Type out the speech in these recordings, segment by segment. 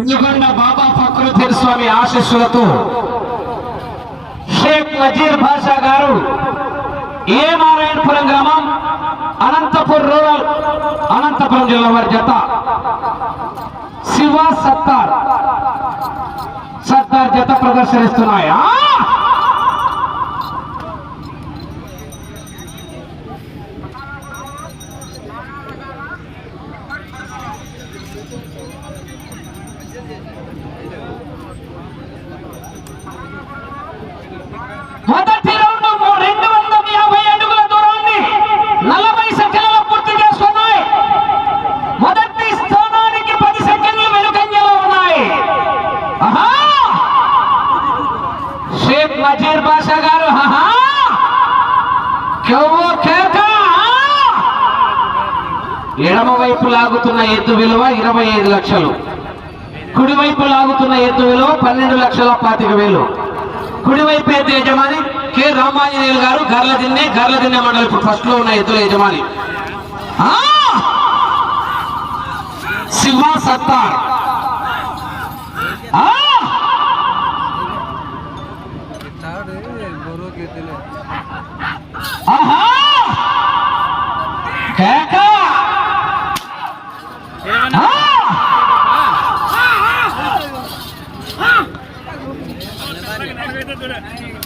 చిన్నకొండ బాబా ఫక్రుద్దీన్ స్వామి ఆశీస్సులతో షేక్ నజీర్ భాషా గారు ఏ నారాయణపురం గ్రామం అనంతపురం రూరల్ అనంతపురం జిల్లా వారి జత. శివ సత్తార్. సత్తార్ జత ప్రదర్శనిస్తున్నాయా ఆ! మొదటి రౌండ్ మూ- రెండు వందల యాభై అడుగుల దూరాన్ని నలభై సెకండ్ల పూర్తి చేసుకున్నాయి మొదటి స్థానానికి పది సెకండ్లు వెనుకంజలో ఉన్నాయి ఆహా! షేక్ నజీర్ బాషా గారు ఆహా! కెవ్వు కేక! ఎడమ వైపు లాగుతున్న ఎత్తు విలువ ఇరవై ఐదు లక్షలు. కుడివైపు లాగుతున్న ఎత్తు విలువ పన్నెండు లక్షల పాతిక వేలు. కుడివైపు ఎత్తు యజమాని కె. రామాంజనేయులు గారు గర్ల దిన్నే గర్ల దిన్నె మండలి. ఇప్పుడు ఫస్ట్లో ఉన్న ఎత్తుల యజమాని! శివ సత్తార్. తెలియదు ఆహా! కేక! ఆ!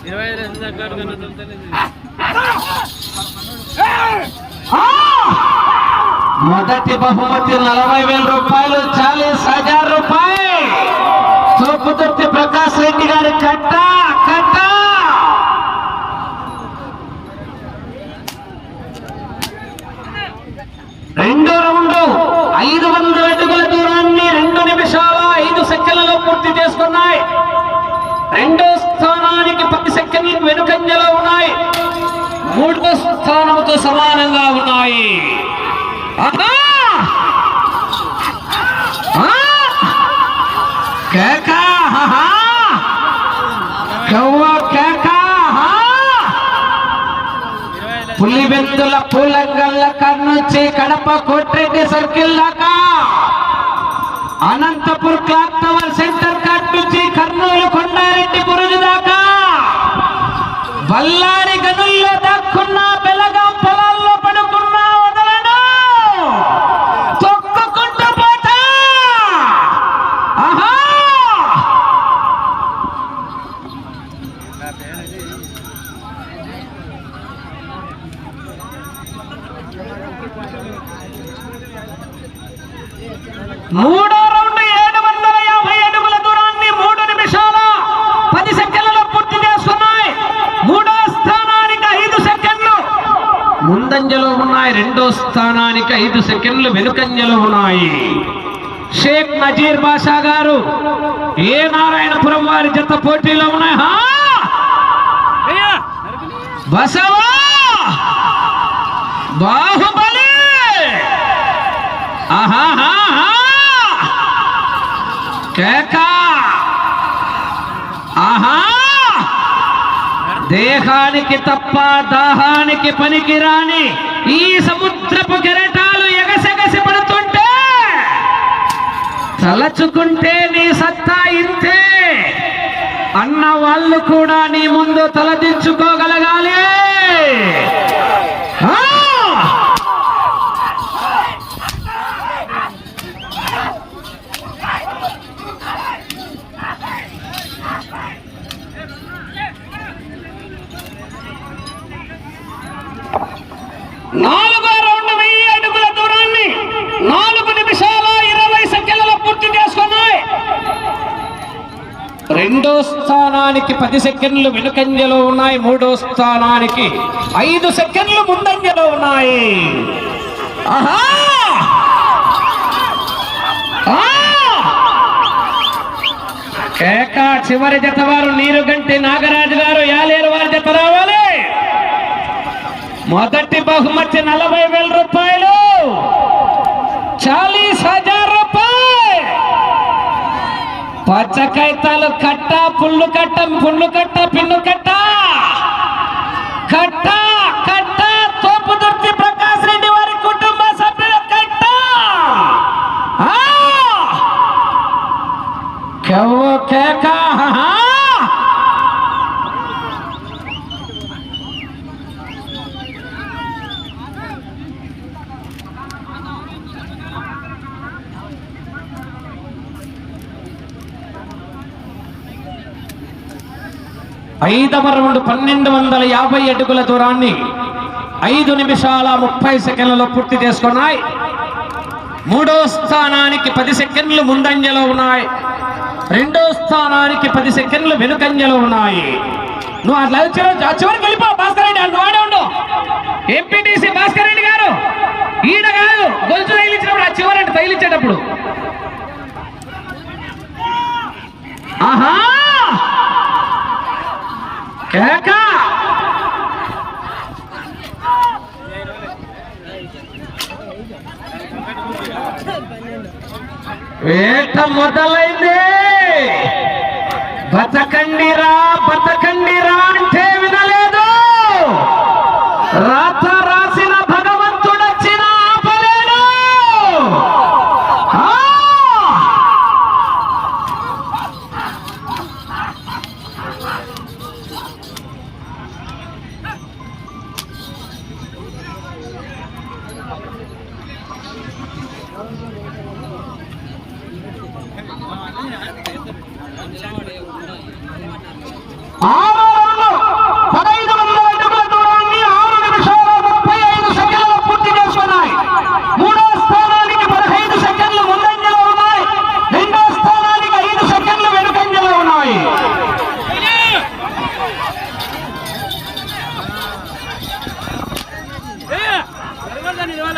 ఇరవై ఐదు మొదటి బహుమతి నలభై వేల రూపాయలు చాలీస్ హజార్ రూపాయలు. తోపుతుర్తి ప్రకాష్ రెడ్డి గారి కట్ట కట్ట. రెండో రౌండ్ ఐదు వందల సెకండ్లలో పూర్తి చేసుకున్నాయి. రెండో స్థానానికి పది సెకండ్లు వెనుకంజలో ఉన్నాయి. మూడో స్థానంతో సమానంగా ఉన్నాయి. ఆహా! ఆ! పులివెందుల పూలంగల్ల కన్నుంచి కడప కోట్రెడ్డి సర్కిల్ దాకా Anantapur clock tower centre cut నుంచి కర్నూలు కొండారెడ్డి బురుజు దాకా. బల్లారి గనుల్లో దాక్కున్న బెలగాం పొలాల్లో పడుకున్న వదలను. తొక్కుకుంటూ పోతా. ఆహా! మూడు రౌండ్ ఏడు వందల యాభై అడుగుల దూరాన్ని మూడు నిమిషాల పది సెకండ్లలో పూర్తి చేసుకున్నాయి మూడో స్థానానికి ఐదు సెకండ్లు ముందంజలో ఉన్నాయి రెండో స్థానానికి ఐదు సెకండ్లు వెనుకంజలో ఉన్నాయి. షేక్ నజీర్ బాషా గారు ఏ నారాయణపురం వారి జత పోటీలో ఉన్నాయి? బసవా! బాహుబలి! ఆహాహాహా! ఆహా! దేహానికి తప్ప దాహానికి పనికిరాని ఈ సముద్రపు కెరటాలు ఎగసెగసి పడుతుంటే తలచుకుంటే నీ సత్తా ఇంతే. అన్న వాళ్ళు కూడా నీ ముందు తలదించుకోగలగాలి ఆ! నాలుగో రౌండ్ వెయ్యి అడుగుల దూరాన్ని నాలుగు నిమిషాల ఇరవై సెకండ్లలో పూర్తి చేసుకున్నాయి రెండో స్థానానికి పది సెకండ్లు వెనుకంజలో ఉన్నాయి. మూడో స్థానానికి ఐదు సెకండ్లు ముందంజలో ఉన్నాయి. ఆహా! చివరి జత వారు నీరుగంటి నాగరాజు గారు యాలేరు వారి జత రావాలి. మొదటి బహుమతి నలభై వేల రూపాయలు. చాలీస్ హజార్ పచ్చకైతాలు కట్ట పుల్లు కట్ట పుల్లు కట్ట పిన్ను కట్ట. కట్ట. కట్ట తోపు దుర్తి ప్రకాష్ రెడ్డి వారి కుటుంబ సభ్యుల కట్ట ఆ! కేవో కేక హహా. ఐదవ రౌండ్ పన్నెండు వందల యాభై అడుగుల దూరాన్ని ఐదు నిమిషాల ముప్పై సెకండ్లలో పూర్తి చేసుకున్నాయి. మూడో స్థానానికి పది సెకండ్లు ముందంజలో ఉన్నాయి. రెండో స్థానానికి పది సెకండ్లు వెనుకంజలో ఉన్నాయి. నువ్వు అట్లా చివరి చివరికి వెళ్ళిపో భాస్కర్ రెడ్డి. నువ్వు ఉండు. ఎంపీటీసీ భాస్కర్ రెడ్డి గారు. ఈడ కాదు గొలుసు తగిలించినప్పుడు ఆ చివరి తగిలించేటప్పుడు. ఆహా! కేక! వేట మొదలైంది. బతకండిరా బతకండిరా అంటే వినలే.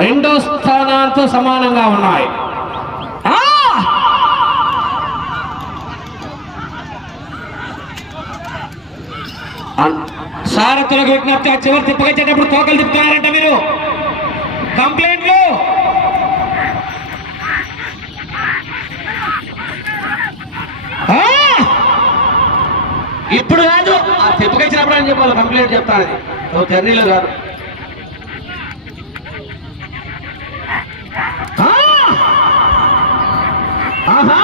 రెండో స్థానాలతో సమానంగా ఉన్నాయి. అన్- సారథులకు విజ్ఞప్తి చివరి తిప్పకొచ్చేటప్పుడు తోకలు తిప్పుతున్నారంట మీరు. కంప్లైంట్లు! ఇప్పుడు కాదు ఆ తిప్పకొచ్చినప్పుడు అని చెప్పాలి కంప్లైంట్ చెప్తాను ఓ జర్నీలో కాదు ఆ! ఆహా!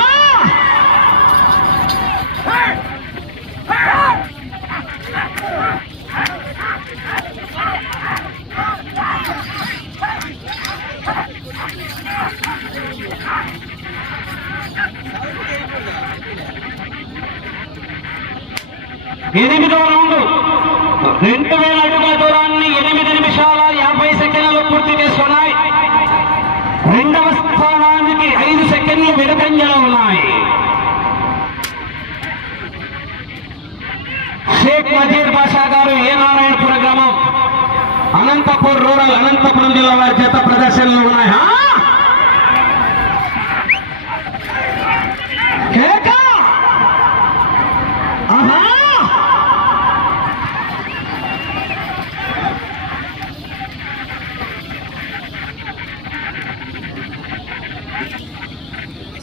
ఎనిమిదవ రౌండ్ రెండు వేల అడుగుల దూరాన్ని ఎనిమిది నిమిషాల యాభై సెకండ్లు పూర్తి చేసుకున్నాయి రెండవ స్థానానికి ఐదు సెకండ్లు వెనుకంజలో ఉన్నాయి షేక్ మజీద్ బాషా గారు ఏ నారాయణపుర గ్రామం అనంతపూర్ రూరల్ అనంతపురం జిల్లా వారి చేత ప్రదర్శనలు ఉన్నాయా.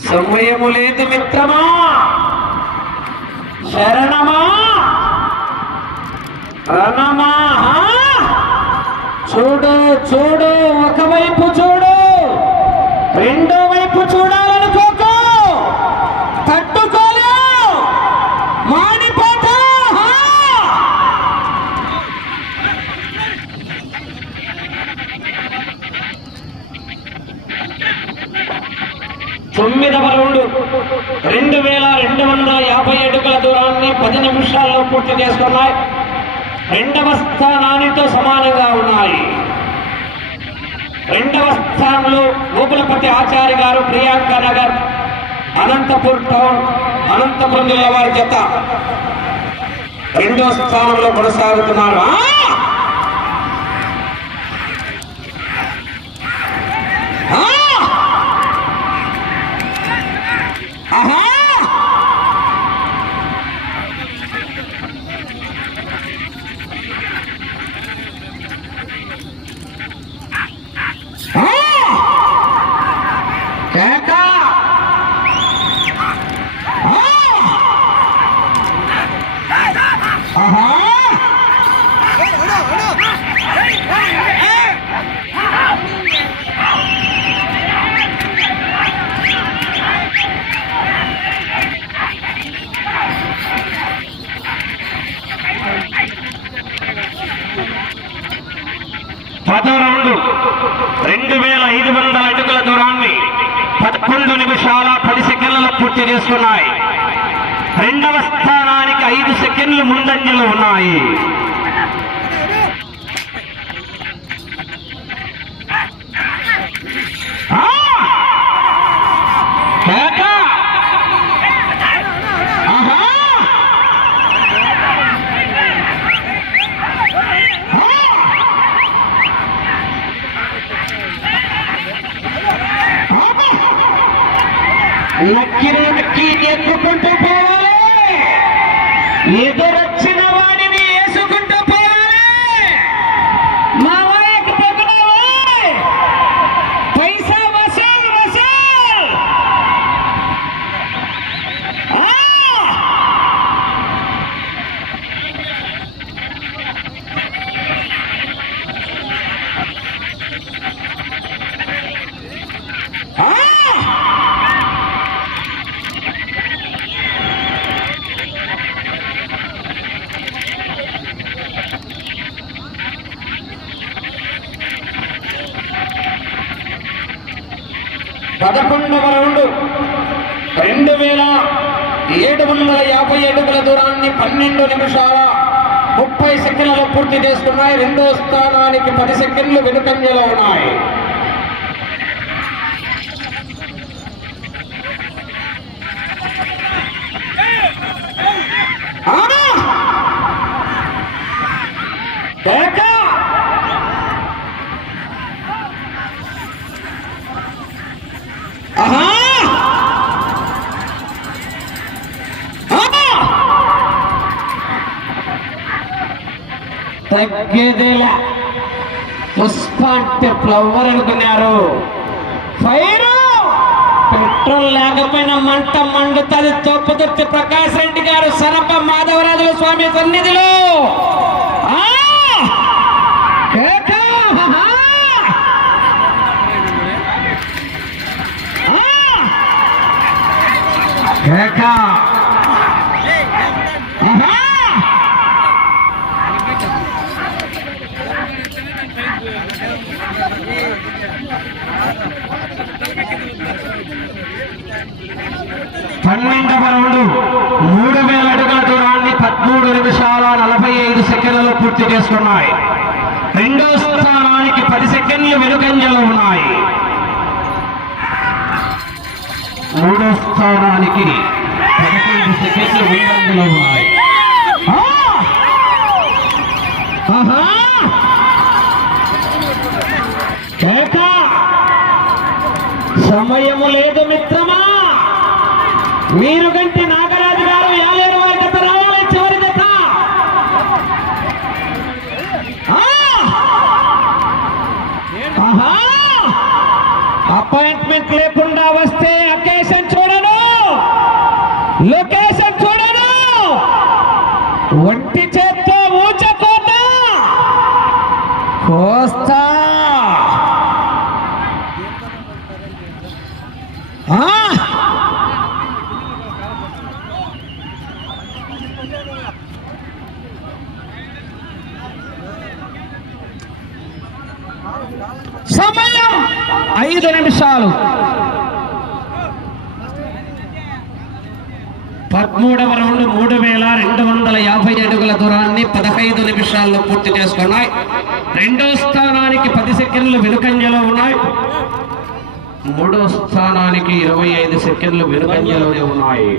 సమయము లేదు మిత్రమా? శరణమా? రణమా చూడు చూడు ఒకవైపు చూడు రెండో వైపు చూడు తట్టుకోలేవు మాడిపోతా ఆ? తొమ్మిదవ రౌండ్ రెండు వేల రెండు వందల యాభై అడుగుల దూరాన్ని పది నిమిషాల్లో పూర్తి చేసుకున్నాయి రెండవ స్థానానితో సమానంగా ఉన్నాయి. రెండవ స్థానంలో గోకులపతి ఆచార్య గారు ప్రియాంక నగర్ అనంతపూర్ టౌన్ అనంతపురం జిల్లా వారి జత. రెండవ స్థానంలో కొనసాగుతున్నారు ఆ! ఆ! ఆహా! ఆ! కేక! ఆ! ఆహా! పదో రౌండ్. రెండు వేల ఐదు వందల అడుగుల దూరాన్ని పదకొండు నిమిషాల పది సెకండ్లలో పూర్తి చేస్తున్నాయి. రెండవ స్థానానికి ఐదు సెకండ్లు ముందంజలో ఉన్నాయి ఆ! కేక! ఆహా! నక్కిని నక్కి పోవాలి. ఎదురు వాడిని వేసుకుంటూ పోవాలి మా వారికి తగ్గుతావా పైసా వసూల్ వసూల్ ఆ! ఆ! పదకొండవ రౌండ్ రెండు వేల ఏడు వందల యాభై అడుగుల దూరాన్ని పన్నెండు నిమిషాల ముప్పై సెకండ్లలో పూర్తి చేసుకున్నాయి. రెండో స్థానానికి పది సెకండ్లు వెనుకంజలో ఉన్నాయి ఆ! కేక! ఆహా! ఆ! తగ్గేదేలా పుష్ప అంటే ఫ్లవర్ అనుకున్నారు. ఫైరు! పెట్రోల్ లేకపోయినా మంట మండుతుంది. తోపుదుర్తి ప్రకాష్ రెడ్డి గారు సరప మాధవరాజుల స్వామి సన్నిధిలో. ఆ! కేక! ఆహా! ఆ! కేక! ఆహా! పన్నెండవ రౌండ్ మూడు వేల అడుగుల దూరాన్ని పదమూడు నిమిషాల నలభై ఐదు సెకండ్లలో పూర్తి చేస్తున్నాయి రెండో స్థానానికి పది సెకండ్లు వెనుకంజలు ఉన్నాయి. మూడో స్థానానికి పదకొండు సెకండ్లు వెనుకంజలో ఉన్నాయి. సమయము లేదు మిత్ర. మీరు గంటి నాగరాజు గారు యాలేరు వారి జత రావాలి చివరి జత అపాయింట్మెంట్ లేకుండా వస్తే అకేషన్ చూడను. లోకే చూడను ఒంటి చేత్తో ఊచకోట కోస్తా ఆ! సమయం ఐదు నిమిషాలు పదమూడవ రౌండ్ మూడు వేల రెండు వందల యాభై అడుగుల దూరాన్ని పదహైదు నిమిషాల్లో పూర్తి చేసుకున్నాయి రెండో స్థానానికి పది సెకండ్లు వెనుకంజలో ఉన్నాయి మూడో స్థానానికి ఇరవై ఐదు సెకండ్లు వెనుకంజలోనే ఉన్నాయి.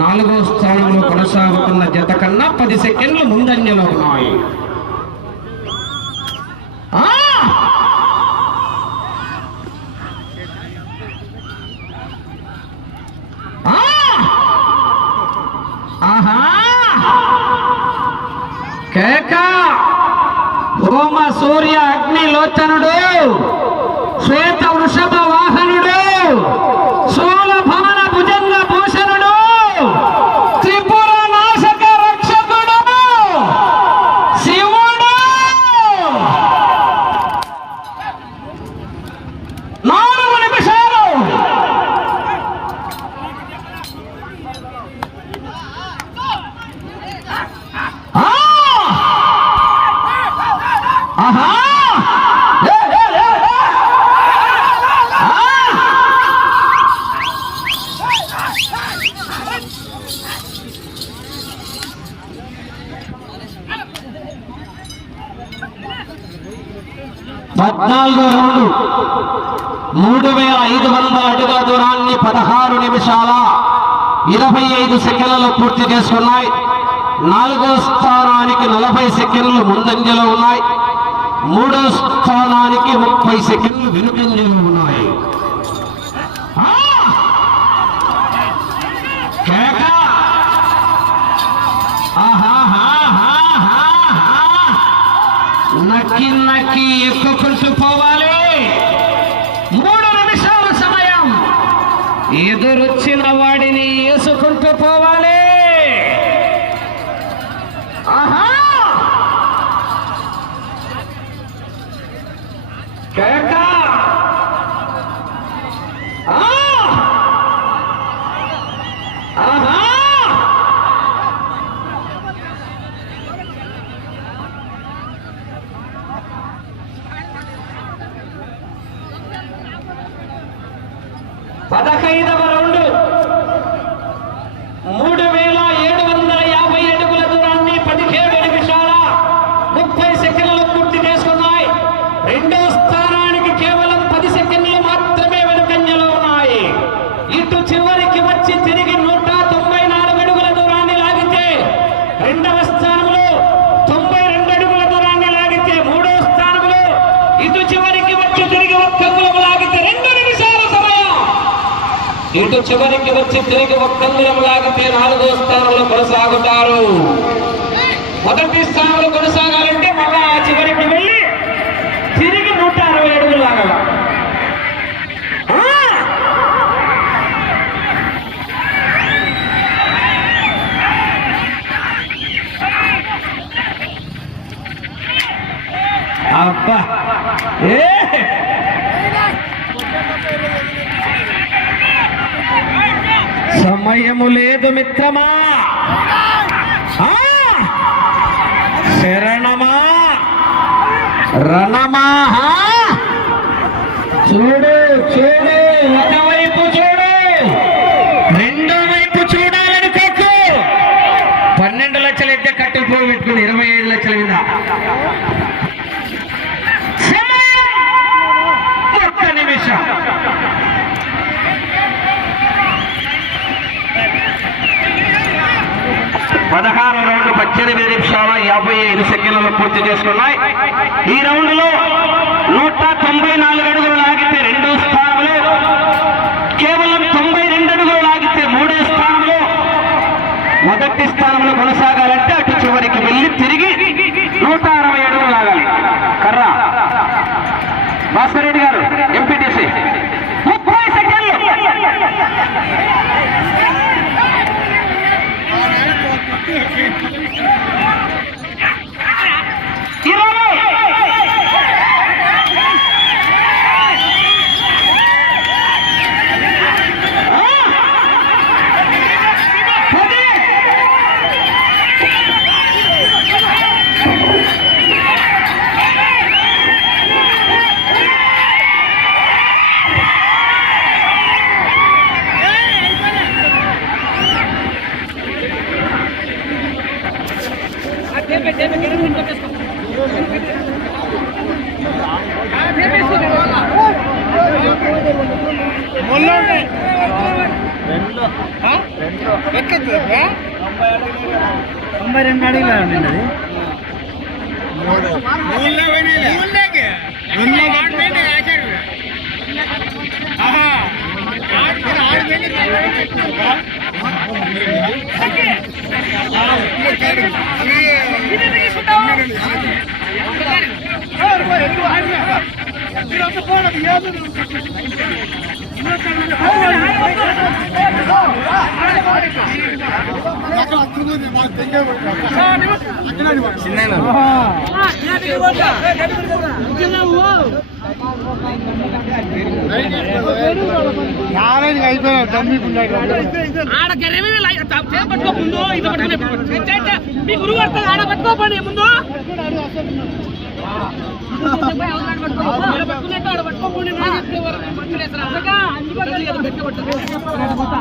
నాలుగో స్థానంలో కొనసాగుతున్న జత కన్నా పది సెకండ్లు ముందంజలో ఉన్నాయి. ఆహా! కేక! హోమ సూర్య అగ్ని లోచనుడు శ్వేత వృషభ వాహనుడు శూల భవన భుజంగ భూషణుడు త్రిపుర నాశక రక్షకుడు శివుడు నాలుగు నిమిషాలు ఆ! ఆహా! ఏ, ఏ, ఏ, ఏ! ఆ! పద్నాలుగో రౌండ్ మూడు వేల ఐదు వందల అడుగుల దూరాన్ని పదహారు నిమిషాల ఇరవై ఐదు సెకండ్లలో పూర్తి చేసుకున్నాయి. నాలుగో స్థానానికి నలభై సెకండ్లు ముందంజలో ఉన్నాయి. మూడో స్థానానికి ముప్పై సెకండ్లు వెనుకంజలో ఉన్నాయి. నక్కి నక్కి ఎక్కుకుంటూ పోవాలి. మూడు నిమిషాల సమయం. ఎదురు వాడిని వేసుకుంటూ పోవాలి ఆహా కేక! ఆ! ఆహా పదహైదవ రౌండ్ మూడు వేల ఏడు వందల యాభై అడుగుల దూరాన్ని పదిహేడు నిమిషాల ముప్పై సెకండ్లు పూర్తి చేసుకున్నాయి రెండో స్థానానికి కేవలం పది సెకండ్లు మాత్రమే వెనుకంజలో ఉన్నాయి ఇటు చివరికి వచ్చి తిరిగి నూట తొంభై నాలుగు అడుగుల దూరాన్ని లాగితే రెండవ స్థానంలో తొంభై రెండు అడుగుల దూరాన్ని లాగితే మూడో స్థానంలో ఇటు చివరికి వచ్చి తిరిగి ఒక్క అంగుళం లాగితే రెండు నిమిషాల సమయం ఇటు చివరికి వచ్చి తిరిగి ఒక్కంగులం లాగితే నాలుగో స్థానంలో కొనసాగుతారు. మొదటి స్థానంలో కొనసాగాలంటే మళ్ళా ఆ చివరికి వెళ్ళి తిరిగి నూట అరవై అడుగులు లాగాల. అబ్బా! సమయము లేదు మిత్రమా. శరణమా. రణమాహా చూడు ఒకవైపు చూడు రెండో వైపు చూడాలని కొక్కు పన్నెండు లక్షలు అయితే కట్టుకుపోయి పెట్టుకుని ఇరవై ఐదు లక్షల మీద సమయం! ఒక్క నిమిషం పదహారు రౌండ్ పద్దెనిమిది నిమిషాల యాభై ఐదు సెకండ్లలో పూర్తి చేసుకున్నాయి. ఈ రౌండ్లో నూట తొంభై నాలుగు అడుగులు లాగితే రెండో స్థానంలో కేవలం తొంభై రెండు అడుగులు లాగితే మూడో స్థానంలో మొదటి స్థానంలో కొనసాగాలంటే అటు చివరికి వెళ్ళి తిరిగి నూట అరవై అడుగులు లాగాలి. నారాయణకి అయిపోయినా తమ్మి పట్టుకో ముందు ఇది పట్టుకునే మీ గురువు వస్తుంది ఆడ పట్టుకోపండి ముందు. పట్టుకోకుండా